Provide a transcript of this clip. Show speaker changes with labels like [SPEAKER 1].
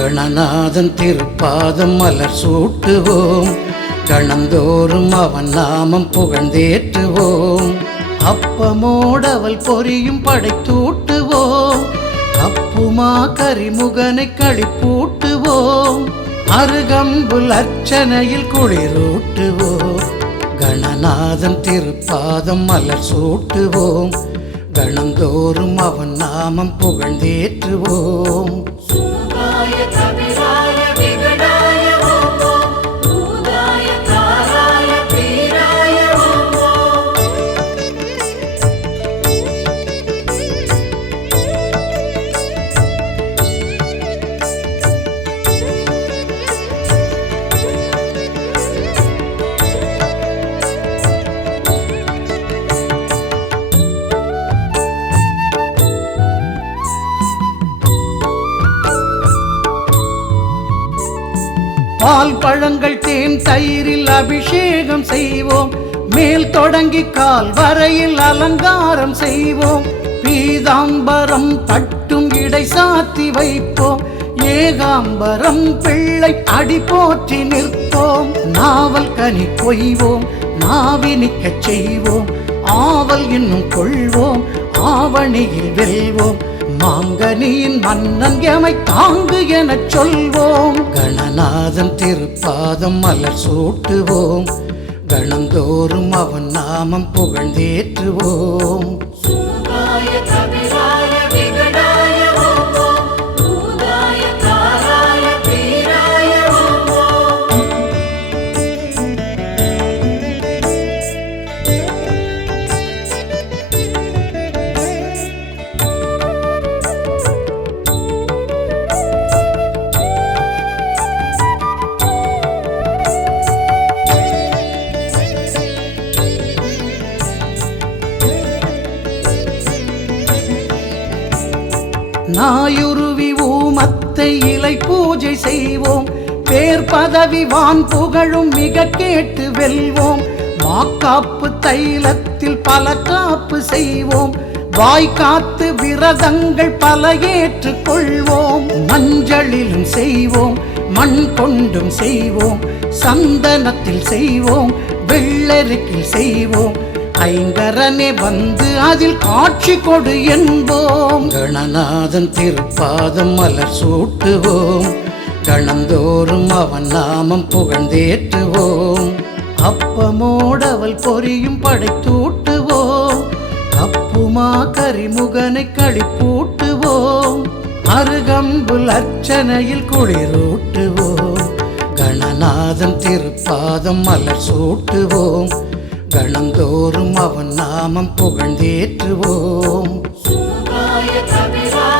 [SPEAKER 1] கணநாதன் திருப்பாதம் மலர் சூட்டுவோம். கணந்தோறும் அவன் நாமம் புகழ்ந்தேற்றுவோம். அப்பமோடவள் பொரியும் படைத்தூட்டுவோம். அப்புமா கரிமுகனை களிப்பூட்டுவோம். அருகம்புல் அர்ச்சனையில் குளிரூட்டுவோம். கணநாதன் திருப்பாதம் மலர் சூட்டுவோம். கணந்தோறும் அவன் நாமம் புகழ்ந்தேற்றுவோம்.
[SPEAKER 2] Hallelujah.
[SPEAKER 1] பால் பழங்கள் தேன் தயிரில் அபிஷேகம் செய்வோம். மேல் தொடங்கி கால் வரையில் அலங்காரம் செய்வோம். பீதாம்பரம் பட்டும் இடை சாத்தி வைப்போம். ஏகாம்பரம் பிள்ளை அடி போற்றி நிற்போம். நாவல் கனி கொய்வோம் நாவினிக்கச் செய்வோம். ஆவல் இன்னும் கொள்வோம் ஆவணியில் வெல்வோம். மாங்கனியின் மன்னன் எமை தாங்கு எனச் சொல்வோம். கணநாதன் திருப்பாதம் மலர் சூட்டுவோம். கணந்தோறும் அவன் நாமம் புகழ்ந்தேற்றுவோம். நாயுருவி ஊமத்தை இலை பூஜை செய்வோம். பேர் பதவி வான் புகழும் மிக கேட்டு வெல்வோம். வாக்காப்பு தைலத்தில் பல காப்பு செய்வோம். வாய்காத்து விரதங்கள் பல ஏற்றுக் கொள்வோம். மஞ்சளிலும் செய்வோம் மண் கொண்டும் செய்வோம். சந்தனத்தில் செய்வோம் வெள்ளருக்கில் செய்வோம். ஐங்கரனே வந்து அதில் காட்சி கொடு என்போம். கணநாதன் திருப்பாதம் மலர் சூட்டுவோம். கணந்தோறும் அவன் நாமம் புகழ்ந்தேற்றுவோம். அப்பமோடவள் பொரியும் படைத்தூட்டுவோம். அப்புமா கரிமுகனை களிப்பூட்டுவோம். அருகம்புல் அர்ச்சனையில் குளிரூட்டுவோம். கணநாதன் திருப்பாதம் மலர் சூட்டுவோம். கணந்தோறும் அவன் நாமம் புகழ்ந்தேற்றுவோம்.
[SPEAKER 2] சூதாய கபிராய